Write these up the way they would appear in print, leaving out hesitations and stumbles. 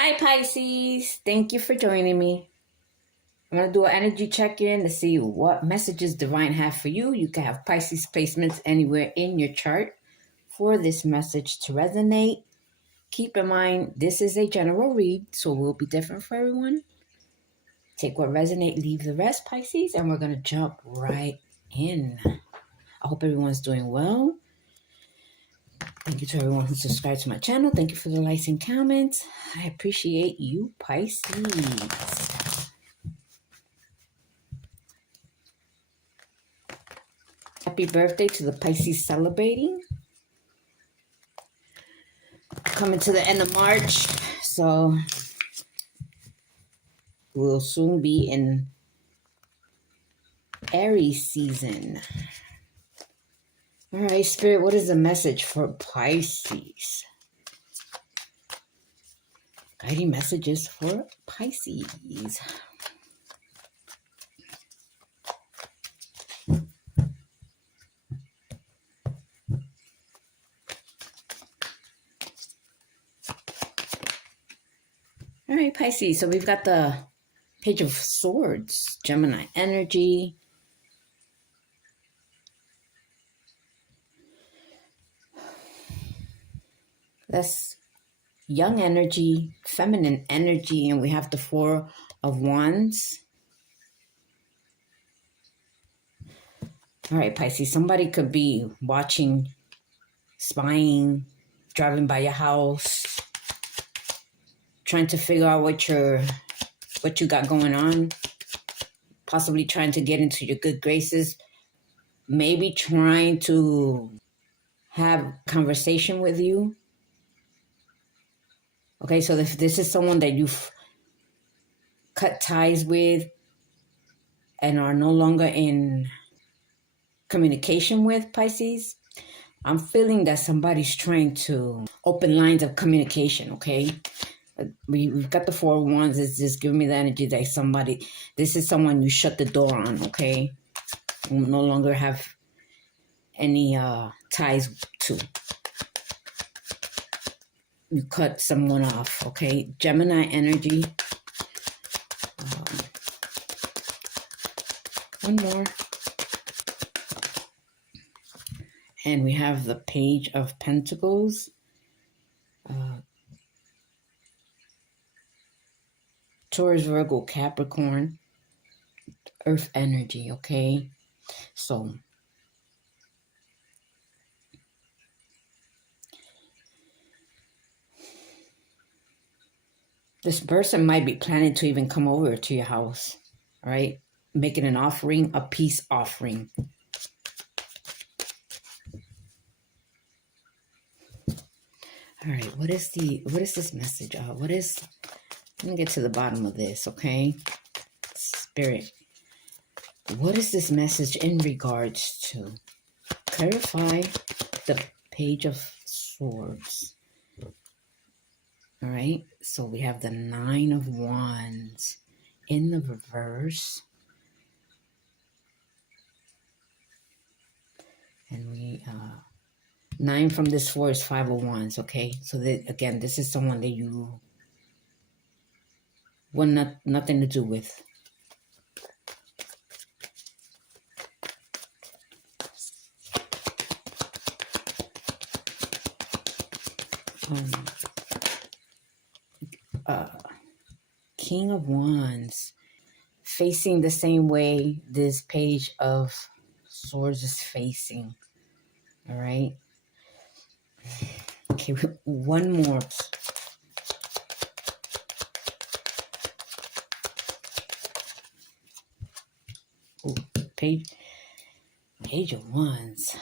Hi Pisces, thank you for joining me. I'm going to do an energy check-in to see what messages divine have for you. You can have Pisces placements anywhere in your chart for this message to resonate. Keep in mind, this is a general read, so it will be different for everyone. Take what resonates, leave the rest, Pisces, and we're going to jump right in. I hope everyone's doing well. Thank you to everyone who subscribed to my channel. Thank you for the likes and comments. I appreciate you, Pisces. Happy birthday to the Pisces celebrating. Coming to the end of March, so we'll soon be in Aries season. All right, Spirit, what is the message for Pisces? Guiding messages for Pisces. All right, Pisces, so we've got the Page of Swords, Gemini energy. That's young energy, feminine energy, and we have the Four of Wands. All right, Pisces, somebody could be watching, spying, driving by your house, trying to figure out what you got going on, possibly trying to get into your good graces, maybe trying to have conversation with you. Okay, so if this is someone that you've cut ties with and are no longer in communication with, Pisces, I'm feeling that somebody's trying to open lines of communication, okay? We've got the Four of Wands. It's just giving me the energy that this is someone you shut the door on, okay? You no longer have any ties to. You cut someone off, okay? Gemini energy. One more. And we have the Page of Pentacles. Taurus, Virgo, Capricorn. Earth energy, okay? So this person might be planning to even come over to your house, all right? Making an offering, a peace offering. All right, what is this message? Let me get to the bottom of this, okay? Spirit, what is this message in regards to? Clarify the Page of Swords. All right, so we have the Nine of Wands in the reverse. And we, 9 from this 4 is 5 of Wands, okay? So that, again, this is someone that you want nothing to do with. King of Wands, facing the same way this Page of Swords is facing. All right. Okay, one more. Ooh, Page of Wands.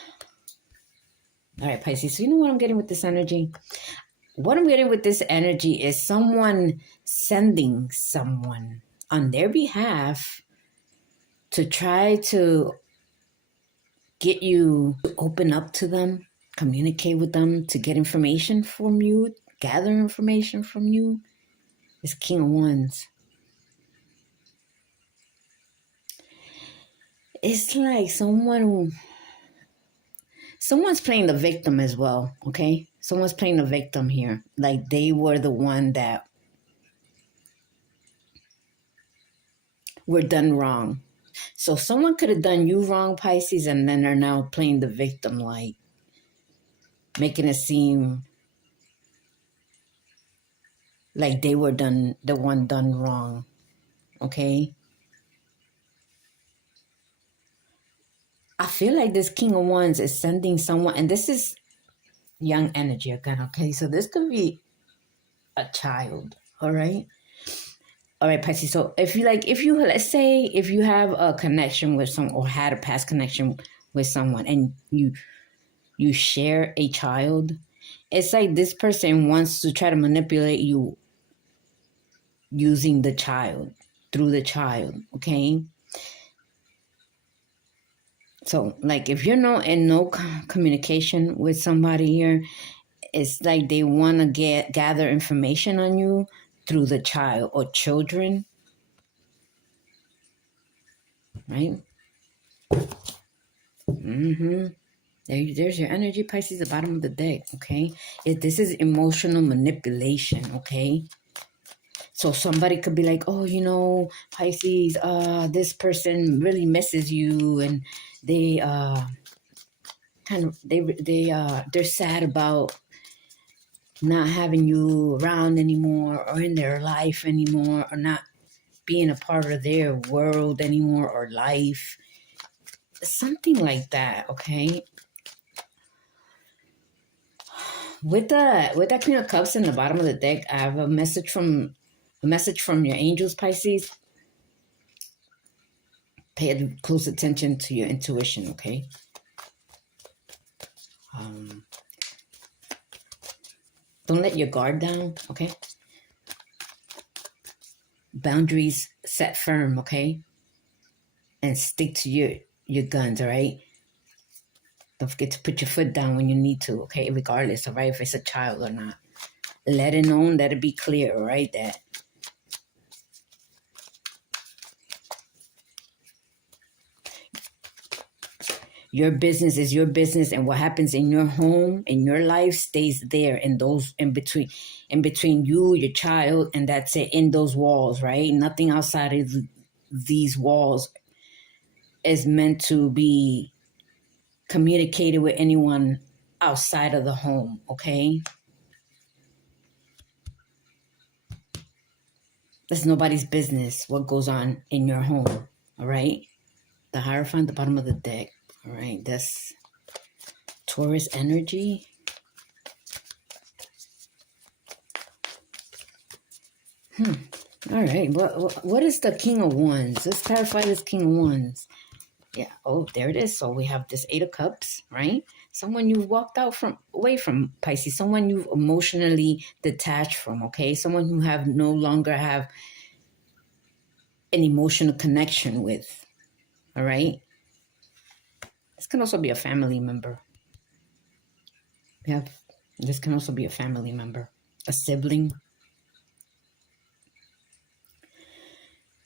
All right, Pisces. So you know what I'm getting with this energy? What I'm getting with this energy is someone sending someone on their behalf to try to get you to open up to them, communicate with them, to get information from you, gather information from you. It's King of Wands. It's like someone's playing the victim as well, okay? Someone's playing the victim here. Like they were the one that were done wrong. So someone could have done you wrong, Pisces, and then they're now playing the victim, like making it seem like they were the one done wrong. Okay? I feel like this King of Wands is sending someone, and this is young energy again, okay? So this could be a child, all right? All right, Pisces. So if you let's say if you have a connection with someone or had a past connection with someone and you share a child, it's like this person wants to try to manipulate you using the child, through the child, okay? So like if you're not in no communication with somebody here, it's like they want to gather information on you through the child or children, right? There's your energy, Pisces, the bottom of the deck, okay? This is emotional manipulation, okay? So somebody could be like, oh, Pisces, this person really misses you, and they they're sad about not having you around anymore or in their life anymore or not being a part of their world anymore or life. Something like that, okay? With that Queen of Cups in the bottom of the deck, I have a message from your angels, Pisces. Pay close attention to your intuition, okay? Don't let your guard down, okay? Boundaries set firm, okay? And stick to your guns, all right? Don't forget to put your foot down when you need to, okay? Regardless, all right? If it's a child or not. Let it known, let it be clear, all right? That your business is your business, and what happens in your home, in your life, stays there in those in between you, your child, and that's it, in those walls, right? Nothing outside of these walls is meant to be communicated with anyone outside of the home, okay? That's nobody's business what goes on in your home, all right? The Hierophant, the bottom of the deck, all right? That's Taurus energy. All right, what is the King of Wands? Let's clarify this King of Wands. Yeah, oh, there it is. So we have this Eight of Cups, right? Someone you've walked away from, Pisces. Someone you've emotionally detached from, okay? Someone who no longer have an emotional connection with, all right? This can also be a family member. This can also be a family member, a sibling.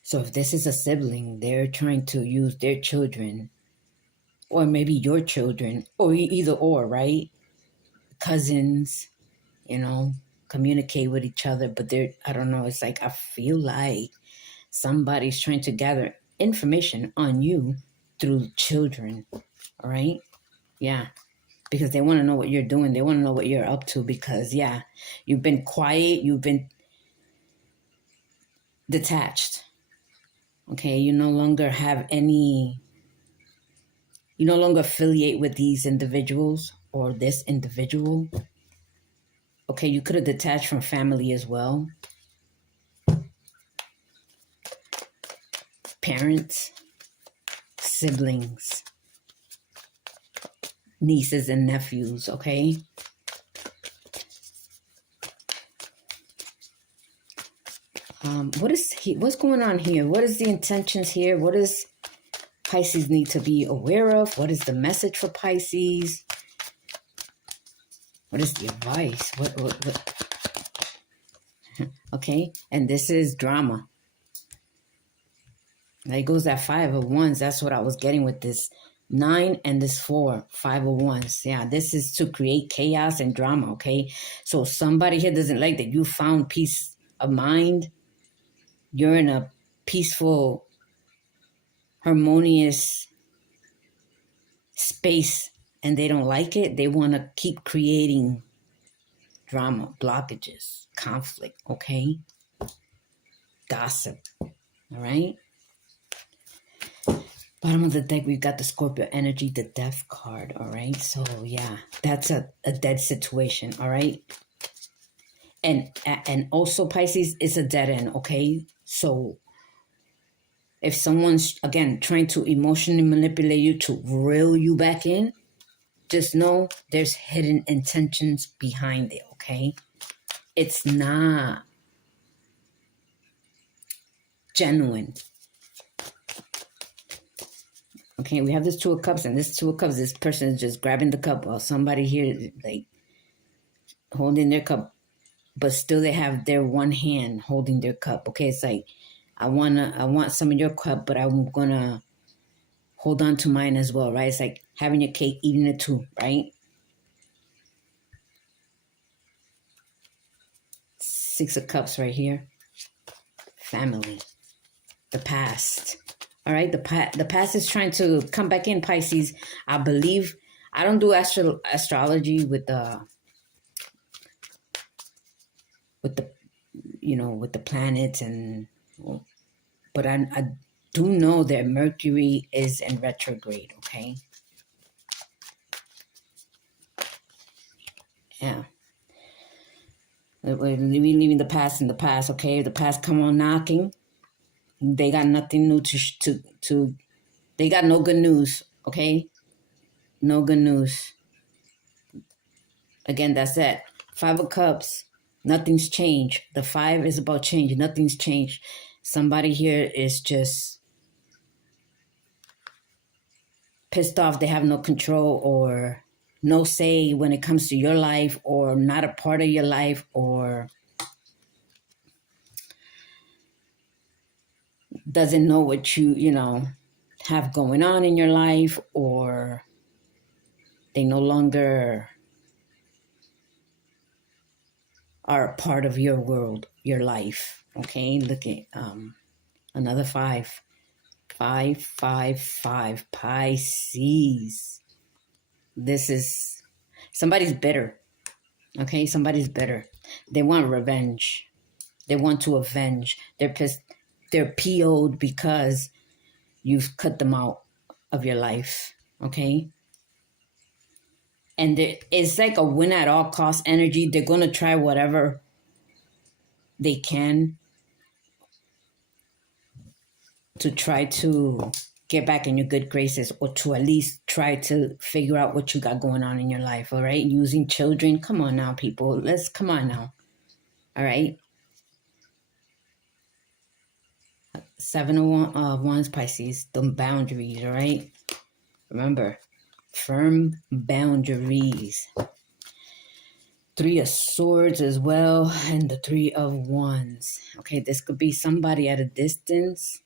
So if this is a sibling, they're trying to use their children, or maybe your children, or either or, right? Cousins, communicate with each other, but I don't know, it's like I feel like somebody's trying to gather information on you through children, all right? Yeah, because they want to know what you're doing. They want to know what you're up to because, yeah, you've been quiet. You've been detached, okay? You no longer affiliate with these individuals or this individual. Okay, you could have detached from family as well. Parents, siblings, nieces and nephews, okay? What's going on here? What is the intentions here? What does Pisces need to be aware of? What is the message for Pisces? What is the advice? What? Okay, and this is drama. There goes that Five of Wands. That's what I was getting with this 9 and this 4, Five of Wands. Yeah, this is to create chaos and drama, okay? So somebody here doesn't like that you found peace of mind. You're in a peaceful harmonious space and they don't like it, they want to keep creating drama, blockages, conflict, okay? Gossip, all right? Bottom of the deck, we've got the Scorpio energy, the Death card, all right? So, yeah, that's a dead situation, all right? And also, Pisces, is a dead end, okay? So, if someone's, again, trying to emotionally manipulate you to reel you back in, just know there's hidden intentions behind it, okay? It's not genuine. Okay, we have this Two of Cups, and this Two of Cups, this person is just grabbing the cup while somebody here, like, holding their cup, but still they have their one hand holding their cup, okay? It's like, I want some of your cup, but I'm gonna hold on to mine as well, right? It's like having your cake, eating it too, right? Six of Cups right here. Family. The past. All right, the past is trying to come back in, Pisces. I believe, I don't do astrology with the with the planets, and but I do know that Mercury is in retrograde, okay? Yeah. We're leaving the past in the past, okay? The past come on knocking. They got nothing new to they got no good news, okay? No good news. Again, that's that. Five of Cups, nothing's changed. The five is about change. Nothing's changed. Somebody here is just pissed off. They have no control or no say when it comes to your life, or not a part of your life, or doesn't know what you have going on in your life, or they no longer are a part of your world, your life. Okay, look at another five. 555 Pisces. This is somebody's bitter. Okay, somebody's bitter. They want revenge. They want to avenge. They're pissed. They're PO'd because you've cut them out of your life. Okay, and it's like a win at all cost energy. They're gonna try whatever they can to try to get back in your good graces, or to at least try to figure out what you got going on in your life, all right? Using children. Come on now, people. Come on now. All right? Seven of Wands, Pisces. The boundaries, all right? Remember, firm boundaries. Three of Swords as well, and the Three of Wands. Okay, this could be somebody at a distance.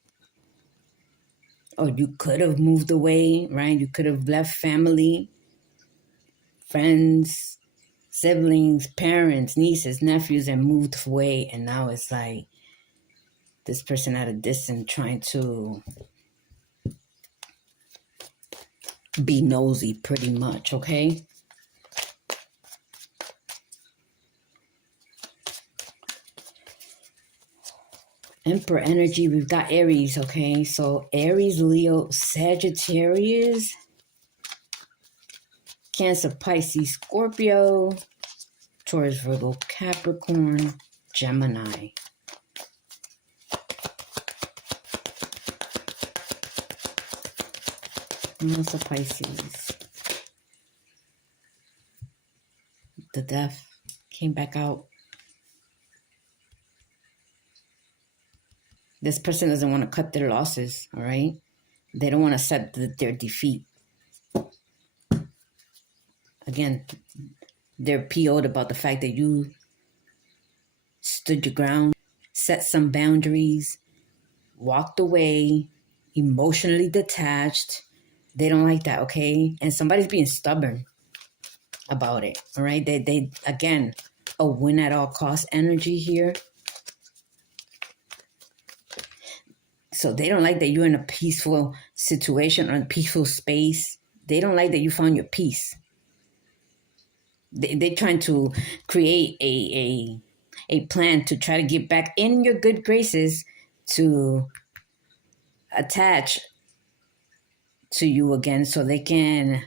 Or you could have moved away, right? You could have left family, friends, siblings, parents, nieces, nephews, and moved away. And now it's like this person at a distance trying to be nosy, pretty much, okay? Emperor energy, we've got Aries, okay? So Aries, Leo, Sagittarius, Cancer, Pisces, Scorpio, Taurus, Virgo, Capricorn, Gemini. And also Pisces. The Death came back out. This person doesn't want to cut their losses, all right? They don't want to accept their defeat. Again, they're PO'd about the fact that you stood your ground, set some boundaries, walked away, emotionally detached. They don't like that, okay? And somebody's being stubborn about it, all right? They again, a win at all cost energy here. So they don't like that you're in a peaceful situation or a peaceful space. They don't like that you found your peace. They're trying to create a plan to try to get back in your good graces, to attach to you again so they can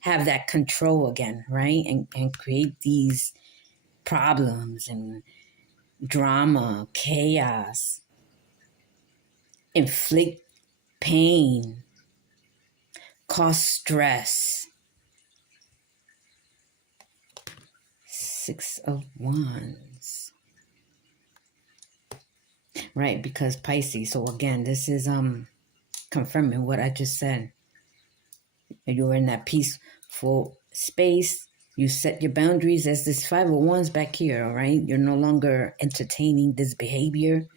have that control again, right? And create these problems and drama, chaos, inflict pain, cause stress. 6 of Wands. Right, because Pisces. So again, this is confirming what I just said. You're in that peaceful space. You set your boundaries as this 5 of Wands back here, all right? You're no longer entertaining this behavior,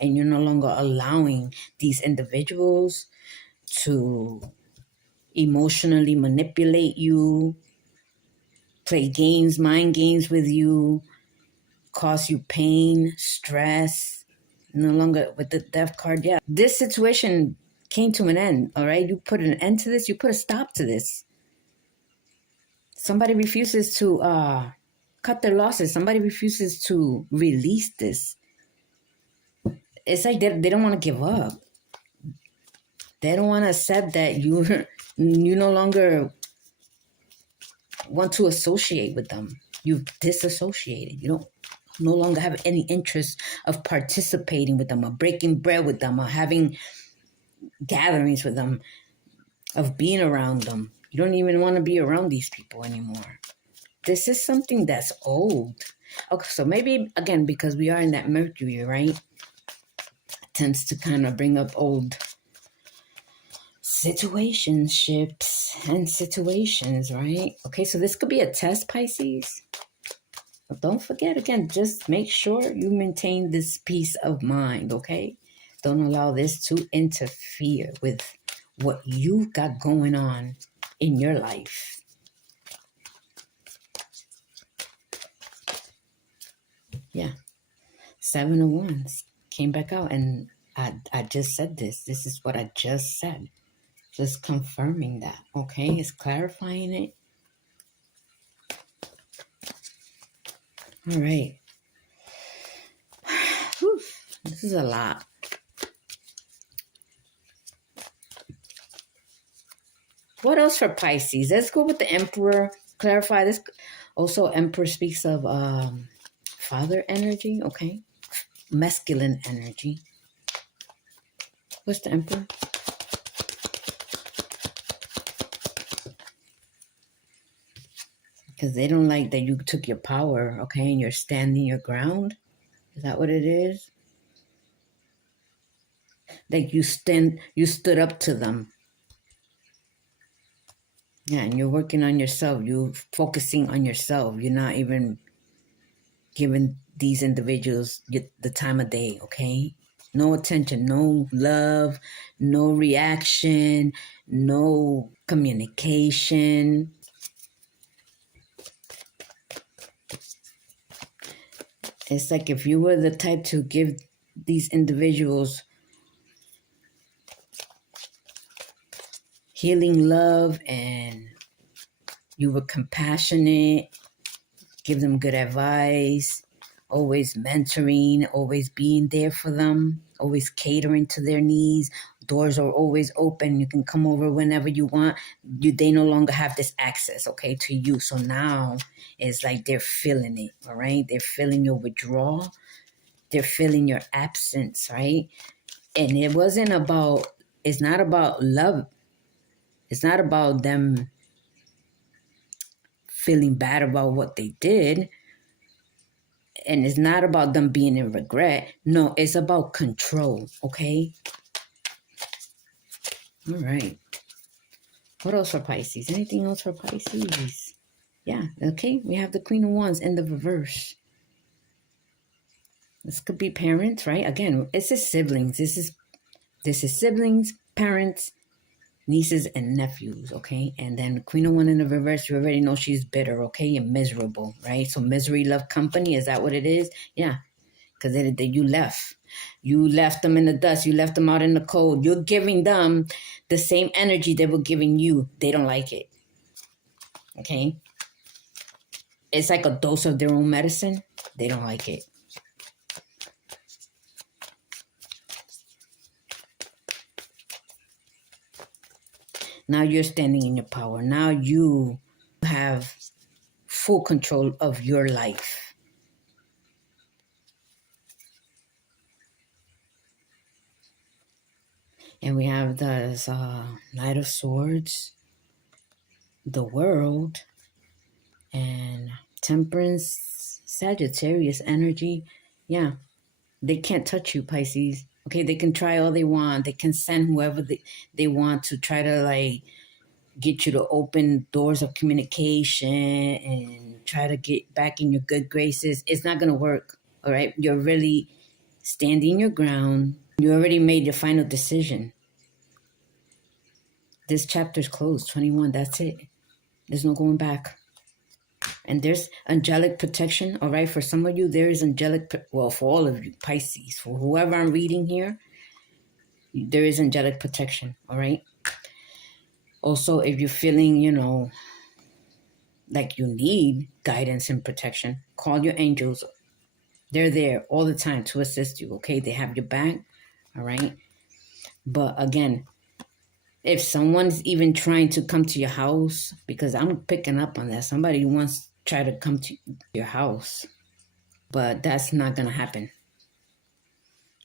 and you're no longer allowing these individuals to emotionally manipulate you, play games, mind games with you, cause you pain, stress. No longer with the Death card. Yeah, this situation came to an end, all right? You put an end to this. You put a stop to this. Somebody refuses to cut their losses. Somebody refuses to release this. It's like they don't want to give up. They don't want to accept that you no longer want to associate with them. You've disassociated. You don't no longer have any interest of participating with them or breaking bread with them or having gatherings with them, of being around them. You don't even want to be around these people anymore. This is something that's old. Okay, so maybe, again, because we are in that Mercury, right? It tends to kind of bring up old situationships and situations, right? Okay, so this could be a test, Pisces. But don't forget, again, just make sure you maintain this peace of mind, okay? Don't allow this to interfere with what you've got going on in your life. Yeah. 7 of Wands came back out, and I just said this. This is what I just said. Just confirming that, okay? It's clarifying it. All right. Whew. This is a lot. What else for Pisces? Let's go with the Emperor. Clarify this. Also, Emperor speaks of father energy, okay? Masculine energy. What's the Emperor? Because they don't like that you took your power, okay, and you're standing your ground. Is that what it is? Like you stood up to them. Yeah, and you're working on yourself. You're focusing on yourself. You're not even giving these individuals the time of day, okay? No attention, no love, no reaction, no communication. It's like if you were the type to give these individuals healing love and you were compassionate, give them good advice, always mentoring, always being there for them, always catering to their needs. Doors are always open. You can come over whenever you want. They no longer have this access, okay, to you. So now it's like they're feeling it, all right? They're feeling your withdrawal. They're feeling your absence, right? And it's not about love. It's not about them feeling bad about what they did. And it's not about them being in regret. No, it's about control, okay? All right. What else for Pisces? Anything else for Pisces? Yeah, okay. We have the Queen of Wands in the reverse. This could be parents, right? Again, this is siblings. This is siblings, parents, nieces, and nephews, okay? And then the Queen of Wands in the reverse, you already know she's bitter, okay? And miserable, right? So misery love company, is that what it is? Yeah. because you left. You left them in the dust. You left them out in the cold. You're giving them the same energy they were giving you. They don't like it. Okay? It's like a dose of their own medicine. They don't like it. Now you're standing in your power. Now you have full control of your life. And we have this Knight of Swords, the World, and Temperance, Sagittarius energy. Yeah, they can't touch you, Pisces. Okay, they can try all they want. They can send whoever they want to try to like get you to open doors of communication and try to get back in your good graces. It's not going to work. All right. You're really standing your ground. You already made your final decision. This chapter's closed. 21. That's it. There's no going back. And there's angelic protection. All right. For some of you, there is angelic. Well, for all of you, Pisces, for whoever I'm reading here, there is angelic protection. All right. Also, if you're feeling, like you need guidance and protection, call your angels. They're there all the time to assist you, okay? They have your back, all right? But again, if someone's even trying to come to your house, because I'm picking up on that, somebody wants to try to come to your house, but that's not going to happen.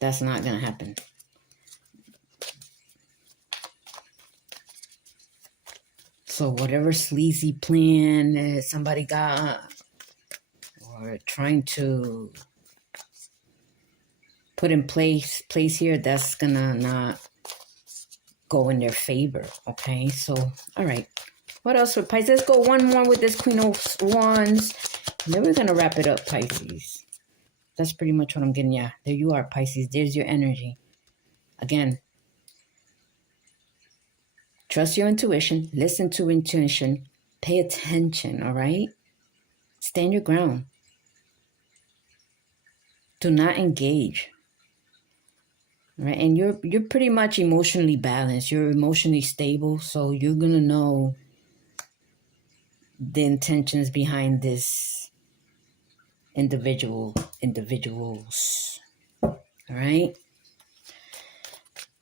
That's not going to happen. So whatever sleazy plan that somebody got or trying to put in place here, that's gonna not go in their favor. Okay, so all right. What else for Pisces? Let's go one more with this Queen of Wands. And then we're gonna wrap it up, Pisces. That's pretty much what I'm getting. Yeah, there you are, Pisces. There's your energy. Again, trust your intuition. Listen to intuition. Pay attention, all right? Stand your ground. Do not engage. Right? And you're pretty much emotionally balanced. You're emotionally stable, so you're going to know the intentions behind this individuals. All right?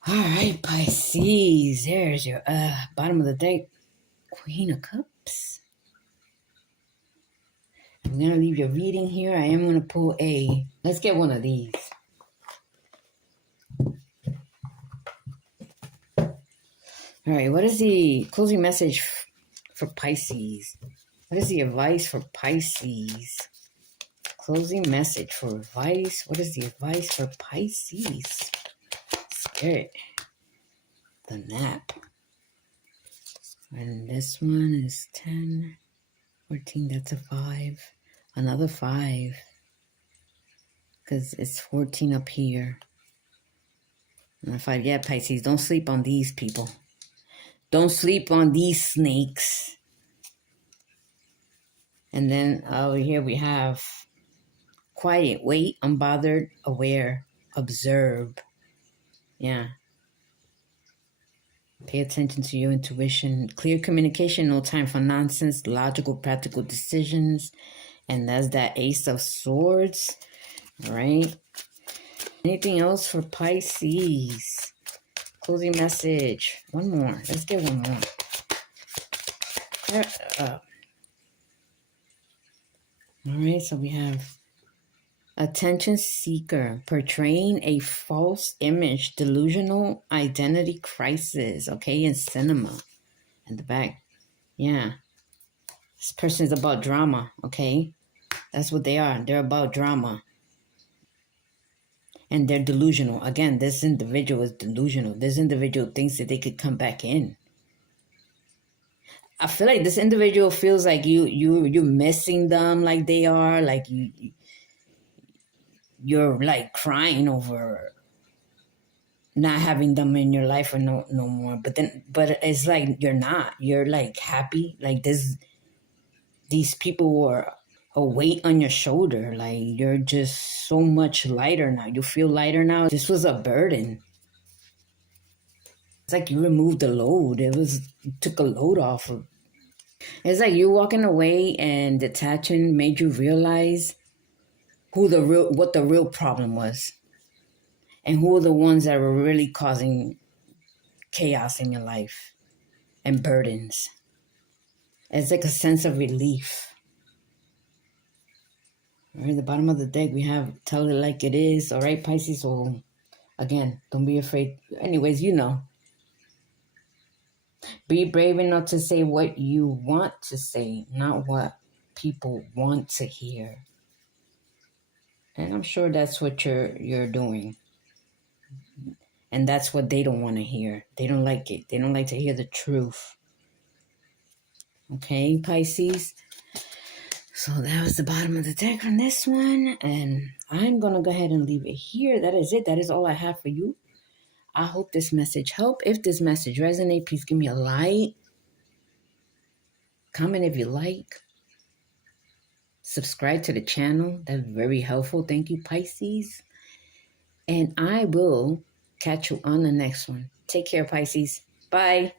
All right, Pisces. There's your bottom of the deck. Queen of Cups. I'm going to leave your reading here. I am going to pull let's get one of these. All right, what is the closing message for Pisces? What is the advice for Pisces? Closing message for advice. What is the advice for Pisces? Spirit. The nap. And this one is 10, 14, that's a 5. Another 5. Because it's 14 up here. And a 5. Yeah, Pisces, don't sleep on these people. Don't sleep on these snakes. And then over here we have quiet, wait, unbothered, aware, observe. Yeah. Pay attention to your intuition. Clear communication, no time for nonsense, logical, practical decisions. And that's that Ace of Swords. All right. Anything else for Pisces? Closing message. One more. Let's get one more. All right, so we have attention seeker, portraying a false image, delusional identity crisis, okay, in cinema. In the back. Yeah. This person is about drama, okay? That's what they are. They're about drama. And they're delusional. Again, this individual is delusional. This individual thinks that they could come back in. I feel like this individual feels like you're missing them like they are. Like you're like crying over not having them in your life or no more. But it's like you're not. You're like happy. Like these people a weight on your shoulder. Like you're just so much lighter now. You feel lighter now. This was a burden. It's like you removed the load. You took a load off of. It's like you walking away and detaching made you realize what the real problem was. And who are the ones that were really causing chaos in your life and burdens. It's like a sense of relief. All right, the bottom of the deck, we have tell it like it is. All right, Pisces. So again, don't be afraid. Anyways, be brave enough to say what you want to say, not what people want to hear. And I'm sure that's what you're doing. And that's what they don't want to hear. They don't like it. They don't like to hear the truth. Okay, Pisces. So that was the bottom of the deck on this one. And I'm going to go ahead and leave it here. That is it. That is all I have for you. I hope this message helped. If this message resonates, please give me a like. Comment if you like. Subscribe to the channel. That's very helpful. Thank you, Pisces. And I will catch you on the next one. Take care, Pisces. Bye.